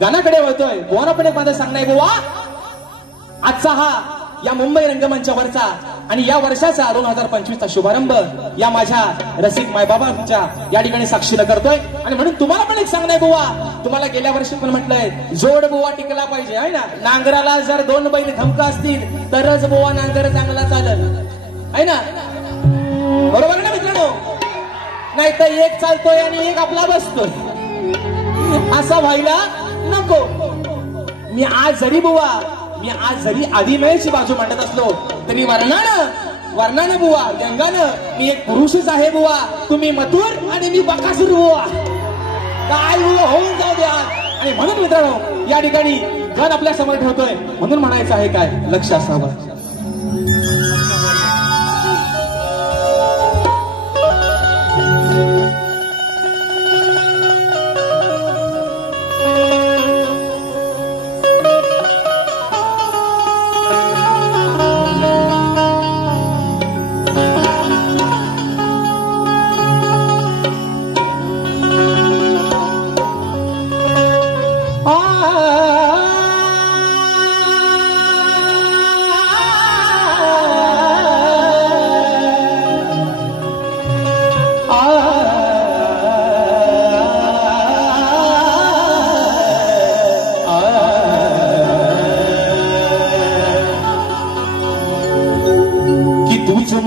गाण्याकडे वळतोय. बुवाना पण एक माझं सांगणं आहे बुवा. आजचा हा या मुंबई रंगमंचावरचा आणि या वर्षाचा 2025चा शुभारंभ या माझ्या रसिक मायबाबांच्या या ठिकाणी साक्षीला करतोय. आणि म्हणून तुम्हाला पण एक सांगणं आहे बुवा. तुम्हाला गेल्या वर्षी पण म्हटलंय जोड बुवा टिकला पाहिजे आहे ना. नांगराला जर 2 बैल धमका असतील तरच बुवा नांगर चांगला चालल आहे ना. बरोबर ना मित्रांनो. नाही तर एक चालतोय आणि एक आपला बसतोय असं व्हायला नको. मी आज जरी आदिमेळची बाजू मांडत असलो तरी वर्णानं बुवा गंगानं मी एक पुरुषच आहे बुवा. तुम्ही मथुर आणि मी बकासूर बुवा. काय बुवा होऊन जाऊ द्या. आणि म्हणून मित्रांनो या ठिकाणी गण आपल्या समोर ठेवतोय. म्हणून म्हणायचं आहे काय लक्ष असावं.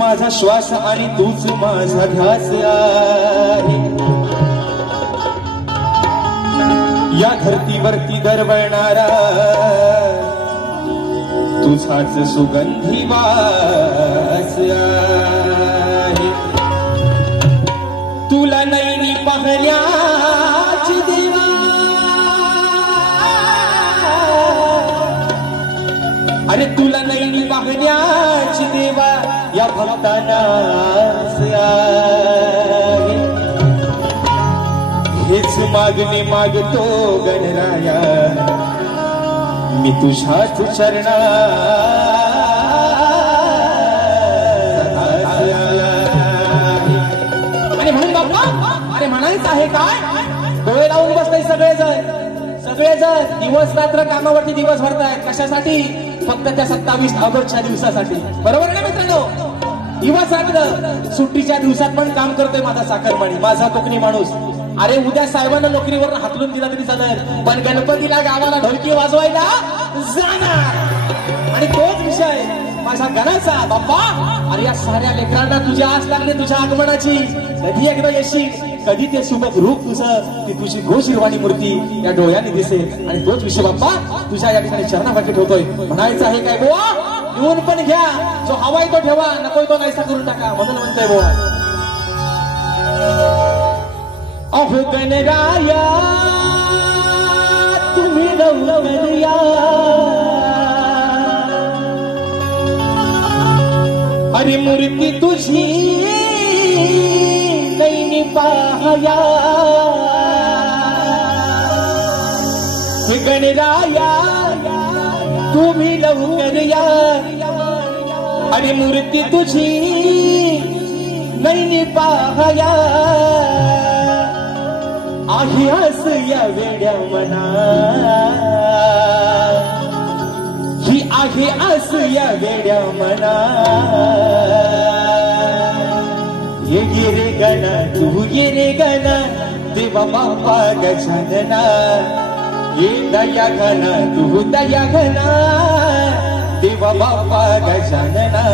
माझा श्वास आणि तूच माझा ध्यास आहे. या धरतीवरती दरवळणारा तुझाच सुगंधी वास आहे. तुला नैनी पाहण्याची देवा अरे तुला नैनी पाहण्याची देवा या भक्तांना हेच मागणे मागतो गणराया मी तुझ्याच चरणा. आणि म्हणून बाबा अरे म्हणायचं आहे काय. डोळे लावून बसताय सगळेजण दिवस रात्र कामावरती दिवस भरतायत. कशासाठी. फक्त त्या 27 ऑगस्टच्या दिवसासाठी. बरोबर ना मित्रांनो. दिवस रात्र सुट्टीच्या दिवसात पण काम करतोय माझा साखरमाणी माझा कोकणी माणूस. अरे उद्या साहेबांना नोकरीवर हाकलून दिला तरी चालेल पण गणपतीला गावाला ढोलकी वाजवायला जाणार. आणि तोच विषय माझ्या गणाचा बाप्पा. अरे या साऱ्या लेकरांना तुझी आस लागली तुझ्या आगमनाची. कधी एकदा येशील कधी ते सुबक रूप तुझं ती तुझी घोषिरवाणी मूर्ती या डोळ्याने दिसेल. आणि तोच विषय बाप्पा तुझ्या या ठिकाणी चरणावरती ठेवतोय. म्हणायचं आहे काय बुवा. येऊन पण घ्या जो हवाय तो ठेवा नकोय तो नाहीसा करून टाका. म्हणून म्हणतोय बुवा. अहो गणराया तुम्ही लवकर या. अरे मूर्ती तुझी नैनी पाहया. गणराया तुम्ही लवकर या. अरे मूर्ती तुझी नैनी पाहया. आहे आस या वेड्या मना ही आहे आस या वेड्या मना. ये रे गणा तू ये रे गणा देवा बाप्पा गजानना. ये दया घना तू दया घना देवा बाप्पा गजानना.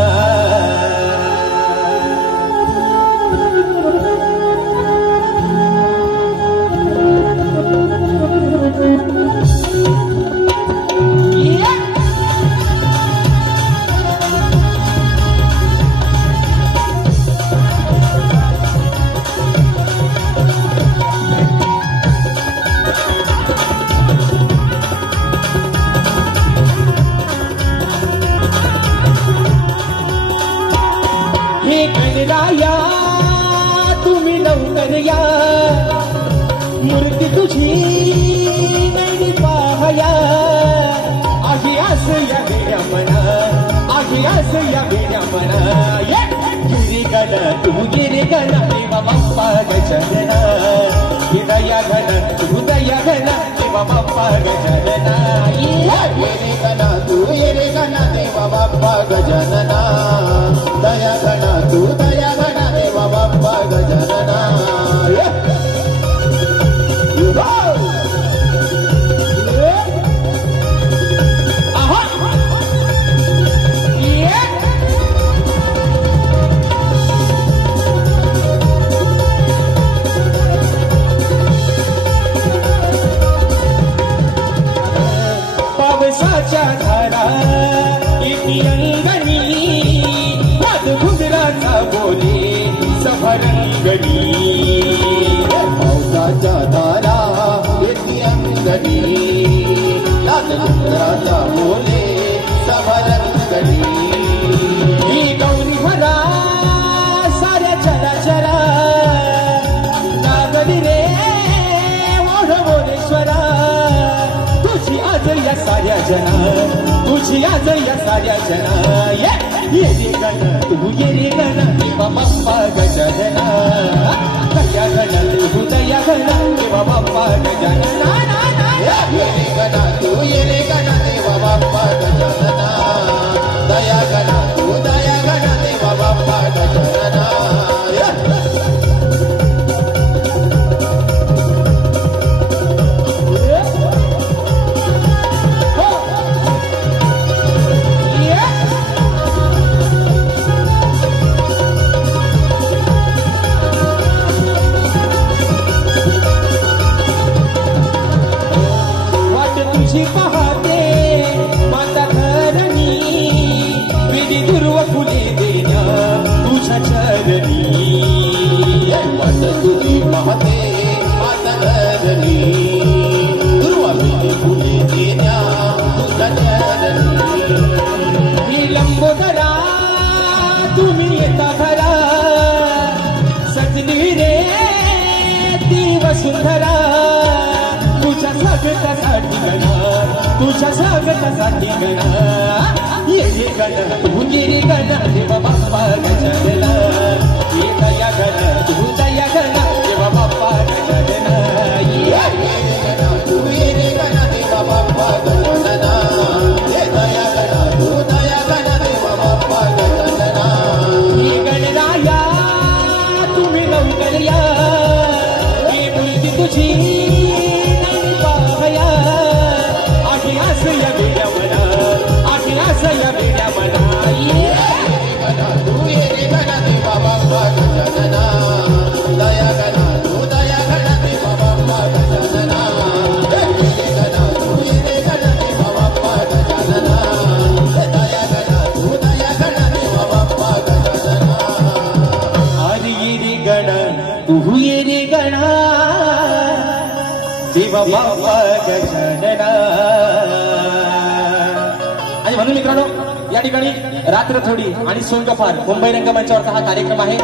गणराया तुम्ही लवकर या. मूर्ती तुझी नैनी पाहया. आहे आस या वेड्या मना आहे आस या वेड्या मना. गिरी गणा तू गिरी गणा देवा बाप्पा गजानना. दया घना तू दया घना देवा देवा बाप्पा गजानना ये रे गणा तू ये रे गणा देवा बाप्पा गजानना दया गणा तू दया गणा देवा बाप्पा गजानना पावसाच्या धारा येती अंगणी वाद घुगराचा बोले सभरंगणी पावसाच्या धारा येती अंगणी लाल डोंगराचा बोले सभरंगणी ही गौरी भरा साऱ्या चराचरा नागरी रे ओढ बोलेश्वरा तुझी आज या साऱ्या जना तुझी आज या साऱ्या जना ये रे गण तू ये रे गण देवा बाप्पा गजानना दया गण तू दया गण देवा बाप्पा गजानना ये रे गणा तू ये रे गणा देवा बाप्पा गजानना दया गणा तू दया गणा देवा बाप्पा गजानना पाहते माता धरणी विधी दुर्व फुले देण्या तुझ्या चरणी वाट तुझी पाहते माता धरणी दुर्वा विधी फुले देण्या तुझ्या चरणी विलंबोदरा तुम्ही येता घरा सजली रे ती वसुंधरा तुझ्या स्वागतासाठी गणा तुझ्या स्वागतासाठी गणा ये रे गण तू ये रे गण देवा बाप्पा गजानना ये दया गण तू दया गण देवा बाप्पा गजानना ये रे गणा तू ये रे गणा देवा बाप्पा गजानना ये दया गणा तू दया गणा देवा बाप्पा गजानना ये गणराया तुम्ही लवकर या ही मूर्ती तुझी या बेड्या मना आठ्यास या बेड्या मना ये रे गणा तू ये रे गणा देवा बाप्पा गजानना दया गणा तू दया गणा देवा बाप्पा गजानना ये रे गणा तू ये रे गणा देवा बाप्पा गजानना दया गणा तू दया गणा देवा बाप्पा गजानना अरे ये रे गणा तू ये रे गणा देवा बाप्पा गजानना. आणि म्हणून मित्रांनो या ठिकाणी रात्र थोडी आणि सोंग फार मुंबई रंगमंचावरचा हा कार्यक्रम आहे.